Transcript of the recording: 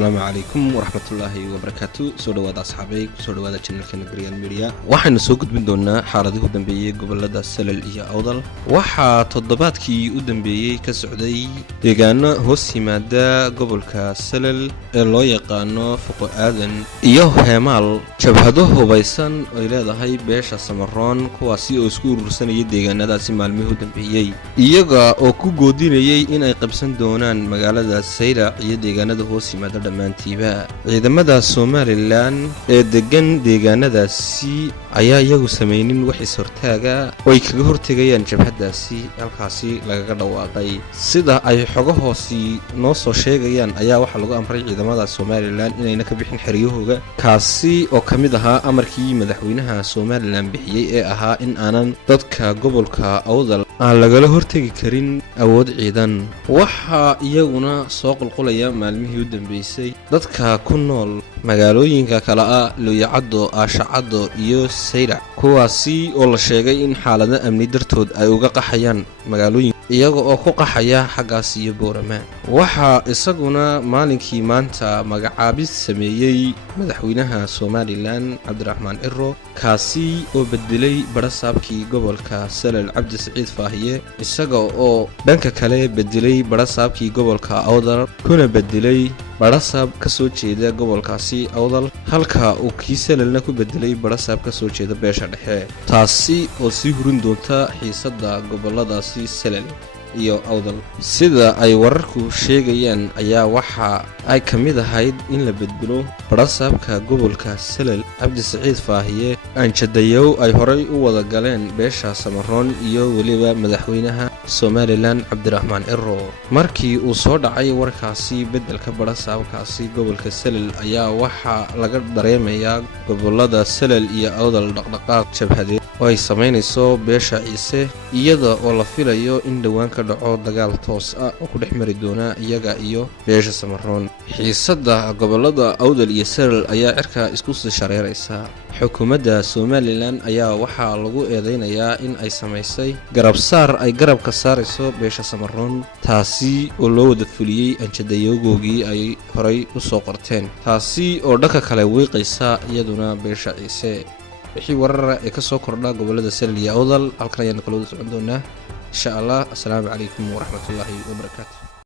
السلام عليكم ورحمة الله وبركاته. سو dhawaad asxaabay soo dhawaada channelkeena Green Media. waxaynu soo gudbin doonaa xaaladihii u dambeeyay gobolada Salal iyo Awdal. waxa toddobaadkii u dambeeyay ka socday deegaano hoos yimaada gobolka Salal ee loo yaqaano Fuqo Aadan iyo Heemaal. jabhado hubaysan oo leedahay beesha Samaroon kuwaasi oo isku urursanayay deegaanadaasi maalmihii u dambeeyay iyaga oo ku goodinayay in ay qabsan doonaan magaalada Sayra iyo deegaanada hoos yimaada dhamaantiiba. ciidamada Somaliland ee degan deegaanadaasi ayaa iyagu sameeynin wax is hortaaga oo ay kaga hortagayaan jabhadaasi halkaasi lagaga dhawaaqay. sida ay xogo hoosi noo soo sheegayaan ayaa waxa lagu amray ciidamada Somaliland inayna ka bixin xeriyahooga kaasi oo kamid ahaa amarkii madaxweynaha Somaliland bixiyay ee ahaa in aanan dadka gobolka Awdal aan lagala hortagi karin awood ciidan. waxa iyaguna soo qulqulaya maalmihii u dambeysay dadka ku nool magaalooyinka kala ah Looyacado, Aashacado iyo Sayra kuwaasi oo la sheegay in xaalada amni dartood ay uga qaxayaan magaalooyin iyaga oo ku qaxaya xaggaas iyo Boorama. waxa isaguna maalinkii maanta magacaabis sameeyay madaxweynaha Somaliland Cabdiraxmaan Ciro kaasi oo bedelay barasaabkii gobolka Salal Cabdi Saciid Faahiye isaga oo dhanka kale bedelay barasaabkii gobolka Awdal kuna bedelay barasaab ka soo jeeda gobolkaasi Awdal halka uu kii Salalna ku bedelay barasaab ka soo jeeda beesha dhexe taasi oo sii hurin doonta xiisada goboladaasi Salal iyo Awdal. sida ay wararku sheegayaan ayaa waxa ay kamid ahayd in la bedelo barasaabka gobolka Salal Cabdi Saciid Faahiye anjadayow ay horay u wada galeen beesha Samaroon iyo waliba madaxweynaha Somaliland Cabdiraxmaan Ciro. markii uu soo dhacay warkaasi bedelka barasaabkaasi gobolka Salal ayaa waxa laga dareemayaa gobolada Salal iyo Awdal dhaqdhaqaaq jabhadeed oo ay sameynayso beesha Ciise iyada oo la filayo in dhawaan ka dhaco dagaal toos ah oo ku dhex mari doona iyaga iyo beesha Samaroon. xiisada gobolada Awdal iyo Salal ayaa cirka isku sii shareeraysa. xukuumadda Somaliland ayaa waxa lagu eedeynayaa in ay sameysay garab saar ay garab ka saarayso beesha Samaroon taasi oo loo wada fuliyay anjadayowgoogii ay horay u soo qorteen taasi oo dhanka kale wiiqaysa iyaduna beesha Ciise. wixii warar ee ka soo kordha gobolada Salal iyo Awdal halkan ayaan kala wada socon doonaa insha Allah. assalaamu calaykum waraxmatullaahi wabarakaatuh.